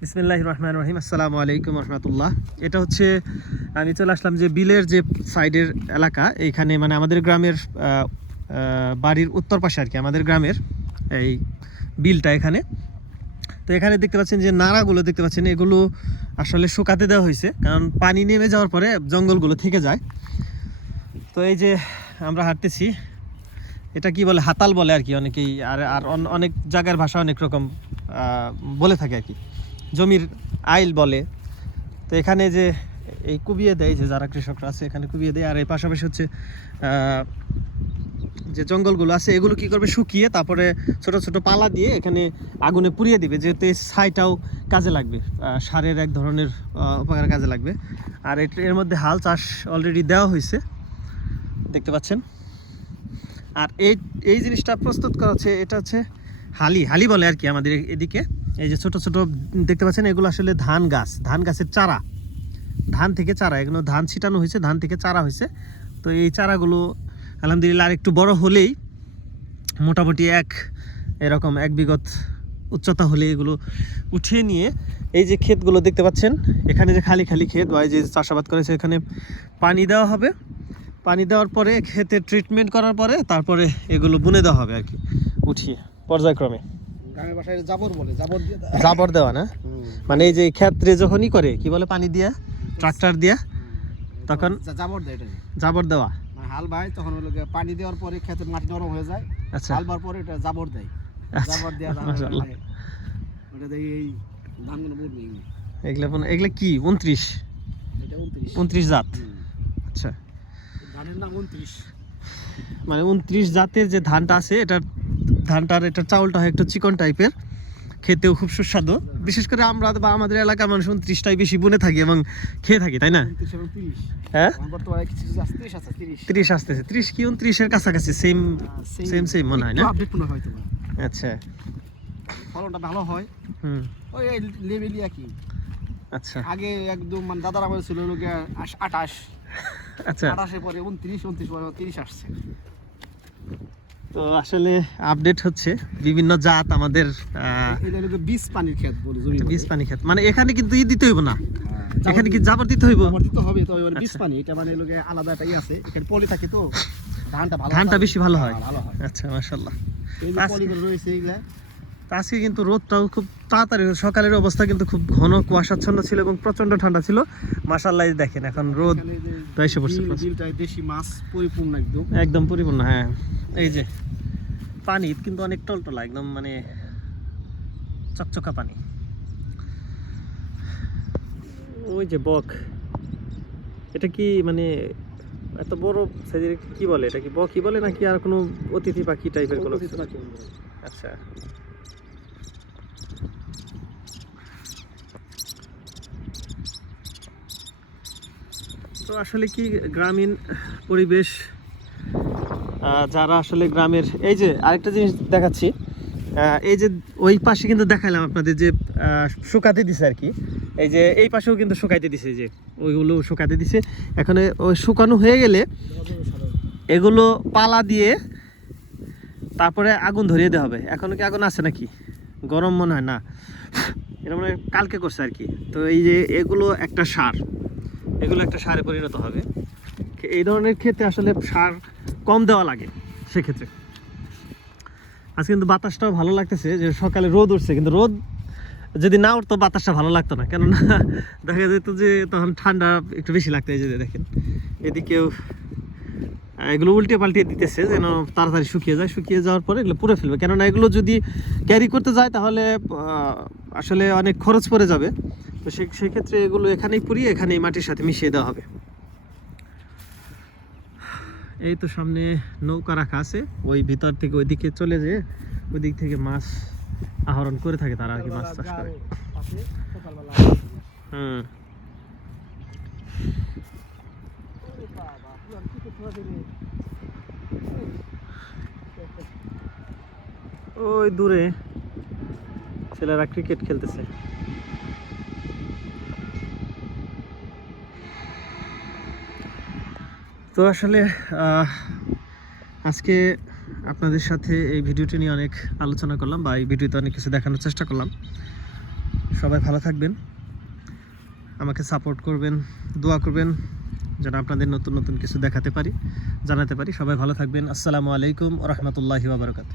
বিসমিল্লাহ রহমান রহিম। আসসালামু আলাইকুম রহমতুল্লাহ। এটা হচ্ছে, আমি চলে আসলাম যে বিলের যে সাইডের এলাকা, এইখানে মানে আমাদের গ্রামের বাড়ির উত্তর পাশে আর কি, আমাদের গ্রামের এই বিলটা এখানে। তো এখানে দেখতে পাচ্ছেন যে নাড়াগুলো দেখতে পাচ্ছেন, এগুলো আসলে শুকাতে দেওয়া হয়েছে, কারণ পানি নেমে যাওয়ার পরে জঙ্গলগুলো থেকে যায়। তো এই যে আমরা হাঁটতেছি, এটা কি বলে, হাতাল বলে আর কি অনেকেই, আর আর অন- অনেক জায়গার ভাষা অনেক রকম বলে থাকে আর কি। জমির আইল বলে। তো এখানে যে এই কুবিয়ে দেয়, যে যারা কৃষকরা আছে, এখানে কুবিয়ে দেয়। আর এই পাশাপাশি হচ্ছে যে জঙ্গলগুলো আছে, এগুলো কি করবে? শুকিয়ে তারপরে ছোট ছোট পালা দিয়ে এখানে আগুনে পুড়িয়ে দিবে। যেহেতু এই ছাইটাও কাজে লাগবে সারের এক ধরনের উপকারে কাজে লাগবে। আর এর মধ্যে হাল চাষ অলরেডি দেওয়া হয়েছে। দেখতে পাচ্ছেন? আর এই এই জিনিসটা প্রস্তুত করা হচ্ছে, এটা হচ্ছে হালি হালি বলে আর কি আমাদের এদিকে। এই যে ছোট ছোট দেখতে পাচ্ছেন, এগুলো আসলে ধান গাছ, ধান গাছের চারা। ধান থেকে চারা, এগুলো ধান ছিটানো হয়েছে, ধান থেকে চারা হয়েছে। তো এই চারাগুলো আলহামদুলিল্লাহ আর একটু বড় হলেই মোটামুটি এক এরকম এক বিগত উচ্চতা হলে এগুলো উঠিয়ে নিয়ে এই যে ক্ষেতগুলো দেখতে পাচ্ছেন, এখানে যে খালি খালি ক্ষেত বা যে চাষাবাদ করেছে, এখানে পানি দেওয়া হবে। পানি দেওয়ার পরে ক্ষেতে ট্রিটমেন্ট করার পরে তারপরে এগুলো বুনে দেওয়া হবে আর কি, উঠিয়ে। পর্যায়ক্রমে। জাবর দেওয়া না? মানে এই যে ক্ষেত্রে যখনই করে কি বলে পানি দিয়া? ট্রাক্টর দিয়া? তখন জাবর দেয় জাবর দেওয়া। মানে হাল বায় তখন পানি দেওয়ার পরে খেতের মাটি নরম হয়ে যায়। আচ্ছা। হাল বার পরে এটা জাবর দেয়। আচ্ছা, জাবর দেওয়া মাশাআল্লাহ। ওটা দিয়ে এই ধানগুলো বুনবে এগুলো। এগুলো কি? উনত্রিশ? উনত্রিশ। উনত্রিশ জাত? আচ্ছা। ধানের নাম উনত্রিশ। মানে উনত্রিশ জাতের যে ধানটা আছে এটার ধানটার এটার চাউলটা হয় একটু চিকন টাইপের। খেতেও খুব সুস্বাদু। বিশেষ করে আমরা বা আমাদের এলাকার মানুষ উনত্রিশটাই বেশি বুনে থাকি এবং খেয়ে থাকি তাই না? হ্যাঁ? আমার তিরিশ আসতেছে। ত্রিশ কি উনত্রিশের কাছাকাছি? সেম সেম সেম মনে হয় না? আচ্ছা। ফলনটা ভালো হয়। হুম। ওই লেভেলই কি আচ্ছা। আগে একদম মানে দাদার আমাদের ছিল লোকে আঠাশ। আচ্ছা। আঠাশের পরে উনত্রিশ উনত্রিশ পরে তিরিশ আসছে। তো আসলে আপডেট হচ্ছে বিভিন্ন জাত আমাদের বীজ পানি ক্ষেত বীজ পানি খেত মানে এখানে কিন্তু ই দিতে হইব না। হ্যাঁ, এখানে কি জাবর দিতে হইব? দিতে হবে তো এবার বীজ আচ্ছা। পানি এটা মানে লোকে আলাদা আছে? এখানে পলি থাকে তো ধানটা ভালো ধানটা বেশি ভালো হয়। হ্যাঁ, ভালো হয়। আচ্ছা মাসাল্লাহ এই যে পলিগুলো রয়েছে এগুলা তো আজকে কিন্তু রোদটাও খুব তাড়াতাড়ি সকালের অবস্থা কিন্তু খুব ঘন কুয়াশাচ্ছন্ন ছিল এবং প্রচণ্ড ঠান্ডা ছিল। মাশাল্লাহ এই দেখেন এখন রোদ এসে পড়ছে দেশি মাছ পরিপূর্ণ একদম। একদম পরিপূর্ণ হ্যাঁ। এই যে পানি কিন্তু অনেক টলটলা একদম মানে চকচকা পানি। ওই যে বক এটা কি মানে এত বড় সাইজের কি বলে? এটা কি বকই বলে নাকি আর কোনো অতিথি পাখি টাইপের কোনো? কিছু আচ্ছা। তো আসলে কি গ্রামীণ পরিবেশ যারা আসলে গ্রামের, এই যে আরেকটা জিনিস দেখাচ্ছি এই যে ওই পাশে কিন্তু দেখালাম আপনাদের যে শুকাতে দিছে আর কি। এই যে এই পাশেও কিন্তু শুকাইতে দিছে যে ওইগুলো শুকাতে দিছে। এখানে ওই শুকানো হয়ে গেলে এগুলো পালা দিয়ে তারপরে আগুন ধরিয়ে দেওয়া হবে। এখনও কি আগুন আছে নাকি? গরম মনে হয় না। এটা মানে কালকে করছে আর কি। তো এই যে এগুলো একটা সার। এগুলো একটা সারে পরিণত হবে। এই ধরনের ক্ষেত্রে আসলে সার কম দেওয়া লাগে সেক্ষেত্রে। আজকে কিন্তু বাতাসটাও ভালো লাগতেছে যে সকালে রোদ উঠছে, কিন্তু রোদ যদি না উঠতো বাতাসটা ভালো লাগতো না। কেননা দেখা যেত যে তখন ঠান্ডা একটু বেশি লাগতো, এই যে দেখেন। এদিকেও এগুলো উল্টে পাল্টে দিতেছে যেন তাড়াতাড়ি শুকিয়ে যায়। শুকিয়ে যাওয়ার পরে এগুলো পুড়ে ফেলবে। কেননা এগুলো যদি ক্যারি করতে যায় তাহলে আসলে অনেক খরচ পড়ে যাবে। তো সেই সেক্ষেত্রে এগুলো এখানেই পুড়িয়ে এখানেই মাটির সাথে মিশিয়ে দেওয়া হবে। এই তো সামনে নৌকা রাখা আছে। ওই ভিতর থেকে ওইদিকে চলে যেয়ে ওই দিক থেকে মাছ আহরণ করে থাকে তারা আর কি মাছ চাষ করে। হুম। ওই দূরে ছেলেরা ক্রিকেট খেলতেছে। তো আসলে আজকে আপনাদের সাথে এই ভিডিওটি নিয়ে অনেক আলোচনা করলাম বা এই ভিডিওতে অনেক কিছু দেখানোর চেষ্টা করলাম। সবাই ভালো থাকবেন, আমাকে সাপোর্ট করবেন, দোয়া করবেন, যেন আপনাদের নতুন নতুন কিছু দেখাতে পারি, জানাতে পারি। সবাই ভালো থাকবেন। আসসালামু আলাইকুম রহমতুল্লাহি ওবরাকাত